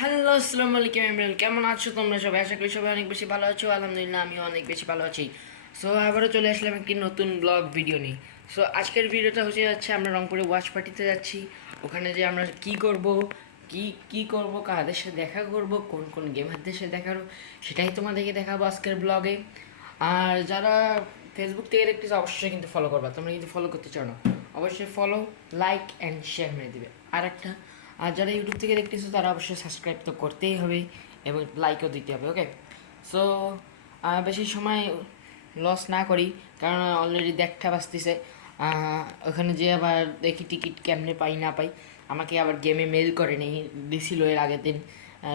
Hello আসসালামু আলাইকুম ইমরান, কেমন আছো তোমরা সবাই? আশা করি সবাই অনেক বেশি ভালো আছো। আলহামদুলিল্লাহ আমিও অনেক বেশি ভালো আছি। সো আবারও চলে আসলাম একটি নতুন ব্লগ ভিডিও নিয়ে। সো আজকের ভিডিওটা হচ্ছে যাচ্ছে আমরা রংপুরে ওয়াচ পার্টিতে যাচ্ছি। ওখানে যে আমরা কি করব, কি করব, কাদের সাথে দেখা করব, কোন কোন গেমারদের সাথে দেখা করব, সেটাই তোমাদেরকে দেখাবো আজকের ব্লগে। আর যারা ফেসবুক থেকে দেখতেছো অবশ্যই কিন্তু ফলো করবা। তোমরা কিন্তু ফলো করতে চাও না, অবশ্যই ফলো, লাইক অ্যান্ড শেয়ার মেরে দিবে। আর একটা, আর যারা ইউটিউব থেকে দেখতেছো তারা অবশ্যই সাবস্ক্রাইব তো করতেই হবে এবং লাইকও দিতে হবে। ওকে, সো বেশি সময় লস না করি, কারণ অলরেডি দেড়টা বাজতেছে। ওখানে যে আবার দেখি টিকিট কেমনে পাই না পাই, আমাকে আবার গেমে মেল করে নি, দিছিল এর আগের দিন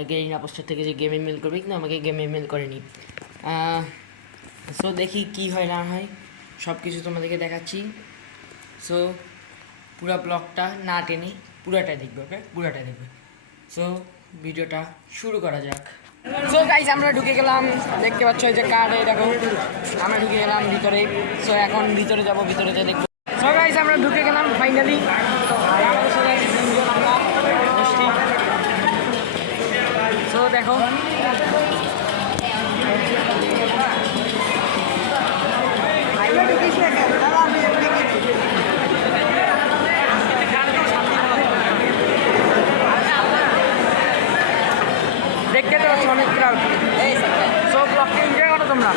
গেরিনা পোস্টার থেকে যে গেমে মেল করবে, কিন্তু আমাকে গেমে মেল করেনি। সো দেখি কি হয় না হয়, সব কিছু তোমাদেরকে দেখাচ্ছি। সো পুরো ব্লগটা না টেনে পুরাটা দেখবে, ওকে, পুরাটা দেখবে। সো ভিডিওটা শুরু করা যাক। সো গাইস, আমরা ঢুকে গেলাম, দেখতে পাচ্ছ এই যে কার্ড, দেখো আমরা ঢুকে গেলাম ভিতরে। সো এখন ভিতরে যাব, ভিতরে যে দেখবো। সো গাইস, আমরা ঢুকে গেলাম ফাইনালি। সো দেখো, দেখতে তো পাচ্ছ অনেক ক্রাউড। সো ব্লগটা এনজয় করো তোমরা।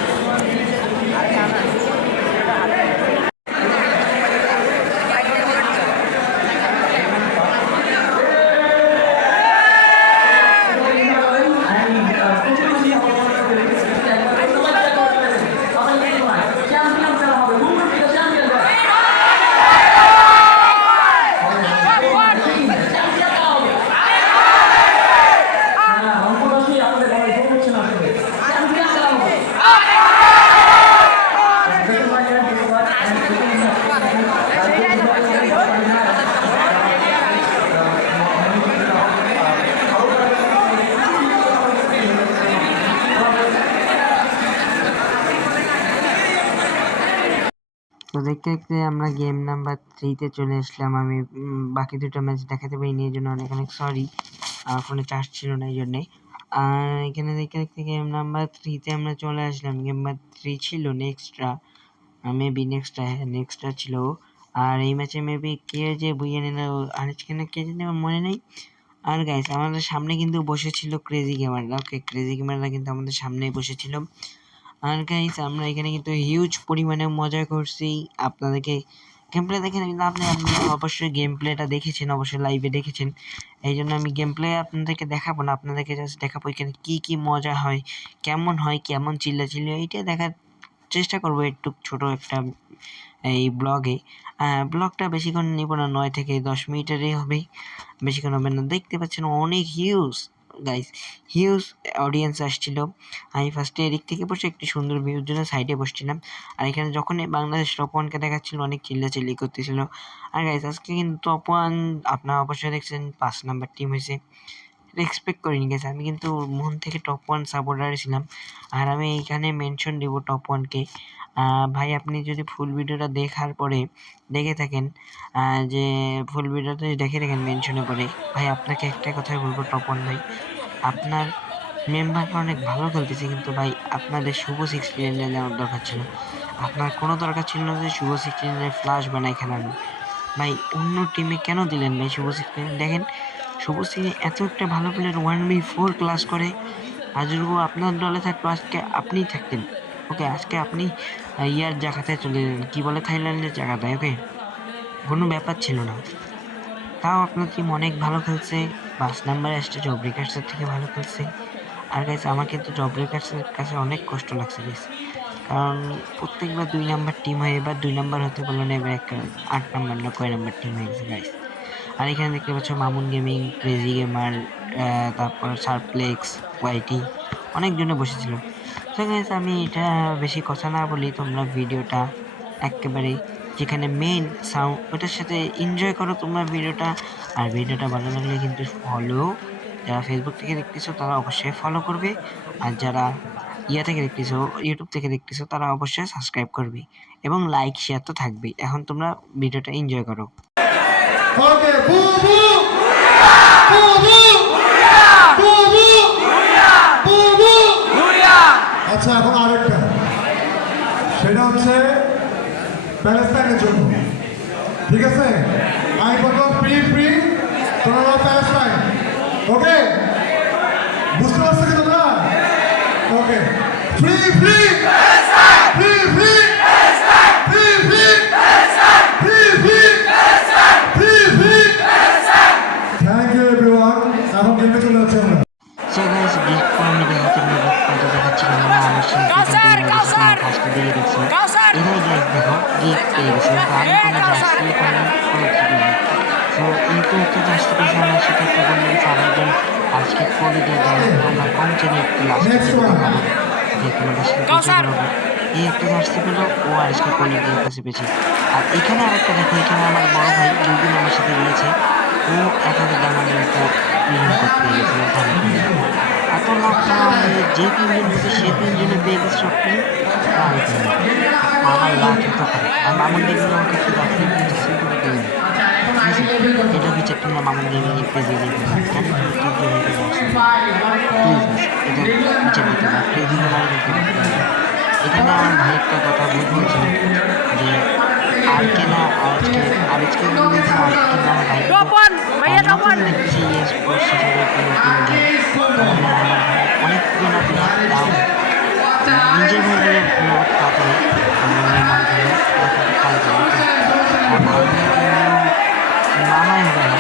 তো দেখতে দেখতে আমরা গেম নাম্বার 3-তে চলে আসলাম। আমি বাকি দুটো ম্যাচ দেখাতে পারিনি, এই জন্য অনেক অনেক সরি। আমার ফোনে চার্জ ছিল না এই জন্যে। আর এখানে দেখতে দেখতে গেম নাম্বার 3-তে আমরা চলে আসলাম। গেম নাম্বার 3 ছিল নেক্সটরা, মেবি নেক্সটরা ছিল। আর এই ম্যাচে মেবি কে যে বুইয়ে নিল, আনিসকে না কে জানি, আমার মনে নেই। আর গাইস, আমাদের সামনে কিন্তু বসেছিল ক্রেজি গেমাররা। ওকে, ক্রেজি গেমাররা কিন্তু আমাদের সামনেই বসেছিল। আর গাইস, আমরা এখানে কিন্তু হিউজ পরিমাণে মজা করছি। আপনাদেরকে গেম প্লে দেখেন, কিন্তু আপনি অবশ্যই গেম প্লেটা দেখেছেন, অবশ্যই লাইভে দেখেছেন। এই জন্য আমি গেম প্লে আপনাদেরকে দেখাবো না, আপনাদেরকে জাস্ট দেখাবো এখানে কি মজা হয়, কেমন চিল্লাচিল্লি, এইটা দেখার চেষ্টা করবো একটু ছোট একটা এই ব্লগে। ব্লগটা বেশিক্ষণ নিব না, 9 থেকে 10 মিনিটেরই হবে, বেশিক্ষণ হবে না। দেখতে পাচ্ছেন অনেক হিউজ অডিয়েন্স আসছিল। আমি ফার্স্টে এদিক থেকে বসে একটু সুন্দর ভিউর জন্য সাইডে বসছিলাম। আর এখানে যখনই বাংলাদেশ টপ 1কে দেখাচ্ছিল, অনেক চিল্লাচিল্লি করতেছিল। আর গাইস, আজকে কিন্তু টপ 1 আপনারা অবশ্যই দেখছেন 5 নাম্বার টিম হয়েছে। এটা এক্সপেক্ট করিনি গাইস, আমি কিন্তু মন থেকে টপ 1 সাপোর্টার ছিলাম। আর আমি এইখানে মেনশন দিব টপ 1কে। ভাই, আপনি যদি ফুল ভিডিওটা দেখার পরে দেখে থাকেন, যে ফুল ভিডিওটা দেখে থাকেন মেনশনের পরে, ভাই আপনাকে একটাই কথাই বলবো, টপ 1 ভাই, আপনার মেম্বাররা অনেক ভালো খেলতেছে, কিন্তু ভাই আপনাদের শুভ 16 নেওয়ার দরকার ছিল। আপনার কোনো দরকার ছিল না যে শুভ 16 ফ্লাশ বানায় খেলানো। ভাই, অন্য টিমে কেন দিলেন ভাই শুভ 16? দেখেন, শুভ 16 এত একটা ভালো প্লেয়ার, 1v4 ক্লাস করে। আর যদি ও আপনার দলে থাকতো, আজকে আপনিই থাকতেন। ওকে, আজকে আপনি ইয়ার জায়গাটায় চলে গেলেন, কি বলে, থাইল্যান্ডের জায়গাটায়। ওকে, কোনো ব্যাপার ছিল না। তাও আপনার টিম অনেক ভালো খেলছে, 5 নাম্বারে আসছে জব ব্রেকার্সের থেকে ভালো খেলছে। আর গাইস, আমার কিন্তু জব ব্রেকার্সের কাছে অনেক কষ্ট লাগছে গাইস, কারণ প্রত্যেকবার 2 নাম্বার টিম হয়, এবার 2 নাম্বার হতে পারলো না, এবার একটা 8 নাম্বার না কয় নাম্বার টিম হয়ে গেছে গাইস। আর এখানে দেখতে পাচ্ছ মামুন গেমিং, ক্রেজি গেমার, তারপর সারপ্লেক্স, ওয়াইটি, অনেকজনে বসেছিল। তো গাইস, আমি এটা বেশি কথা না বলি, তোমরা ভিডিওটা একেবারে যেখানে মেইন সাউন্ড, ওটার সাথে এনজয় করো তোমরা ভিডিওটা। আর ভিডিওটা ভালো লাগলে কিন্তু ফলো, যারা ফেসবুক থেকে দেখতেছো তারা অবশ্যই ফলো করবে। আর যারা ইয়া থেকে দেখতেছো, ইউটিউব থেকে দেখতেছো, তারা অবশ্যই সাবস্ক্রাইব করবে এবং লাইক শেয়ার তো থাকবেই। এখন তোমরা ভিডিওটা এনজয় করো। Okay, boo boo! Boo boo! Boo আচ্ছা এখন আরেকটা, সেটা হচ্ছে প্যালেস্টাইনের জন্য। ঠিক আছে, আমি বলবো ফ্রি ফ্রি, তোমরা প্যালেস্টাইন। ওকে, বুঝতে পারছো কি তোমরা? Okay, free free free free free free free free free free. Thank you everyone. এখন গেমে চলে যাচ্ছে আমরা। সো গাইস বিফোর আমি দেখাতে পারবো দেখাচ্ছিলাম না আমার সাথে ফার্স্টে দিয়ে দেখছি এটাই গাইস দেখো গিফট পেয়ে গেছে। তো আমি কোনো জার্সি এখানে সো এই তো একটা জার্সি পেয়েছি আমার সাথে একটা বন্ধু গেছে আরেকজন আজকে কোয়ালিটি আমরা কম চেনে একটু লাস্টে দেখাবো যে তোমাদের সাথে পরিচয় করাবো। এই একটা জার্সি পেলো ও আজকে কোয়ালিটির কাছে পেয়েছে। আর এখানে আরেকটা দেখো, এখানে আমার বড় ভাই দুদিন আমার সাথে রয়েছে, ও 1000 ডায়মন্ডের একটা ক্লিন করতে গেছে। এত লাখ যে 3 জন হচ্ছে সে 3 জনে পেয়ে গেছে সব কিছু। আমার লাখ এত খারাপ। আর মামুন গেমিং আমাকে একটু রাখলে এটা বিচার তোমরা মামুন গেমিং এর পেজে দেখবে কেন তুমি ঠিক জন্য প্লিজ এটা বিচার দিতে না প্লিজ এখানে আমার ভাই একটা কথা বলছিল যে আর কেনা আজকে বলেছে আর কেনা ভাই দেখছি স্পোর্টস হিসেবে অনেক নিজের ভাবে কথা মামাই হবে না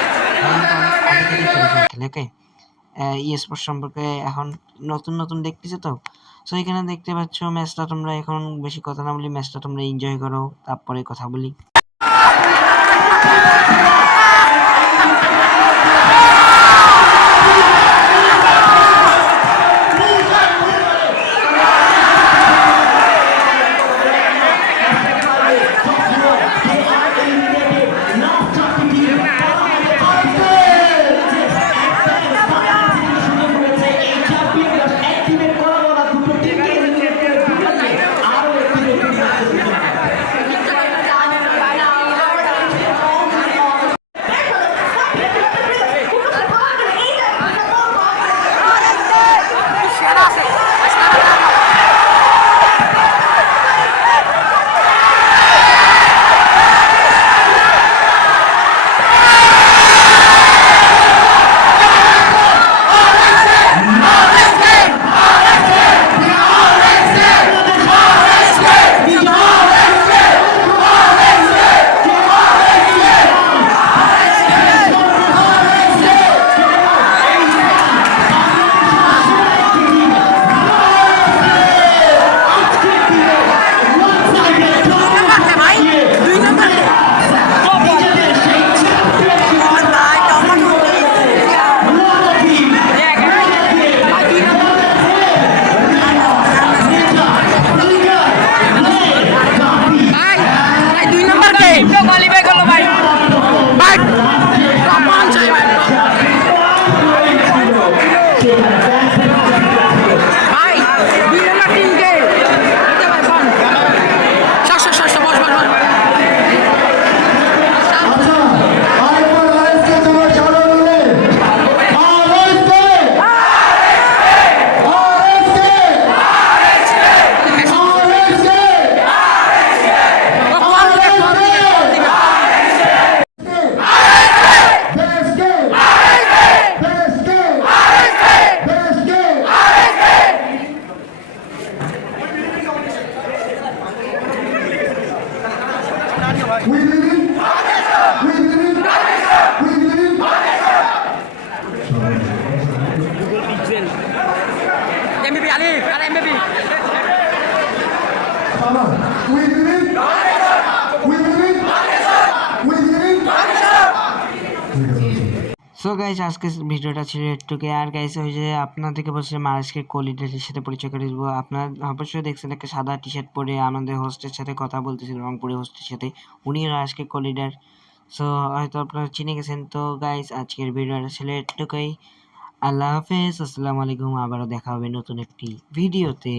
আগে থেকে খেলে ওকে ই স্পোর্টস সম্পর্কে এখন নতুন নতুন দেখতেছে তো। সো এখানে দেখতে পাচ্ছ ম্যাচটা তোমরা এখন বেশি কথা না বলি, ম্যাচটা তোমরা এনজয় করো, তারপরে কথা বলি। MVP Alif, ada MVP. So guys আজকের ভিডিওটা ছিল একটুকে। আর গাইস ওই যে আপনাদেরকে বলছিলাম আজকে কোয়ালিটির সাথে পরিচয় করে দেবো। আপনার অবশ্যই দেখছেন একটা সাদা টি শার্ট পরে আমাদের হোস্টের সাথে কথা বলতেছিল, রংপুরে হোস্টের সাথে, উনি আজকে কোয়ালিটার। সো হয়তো আপনারা চিনে গেছেন। তো গাইস আজকের ভিডিওটা ছিল একটুকুই। আল্লাহ হাফেজ, আসসালামু আলাইকুম। আবারও দেখা হবে নতুন একটি ভিডিওতে।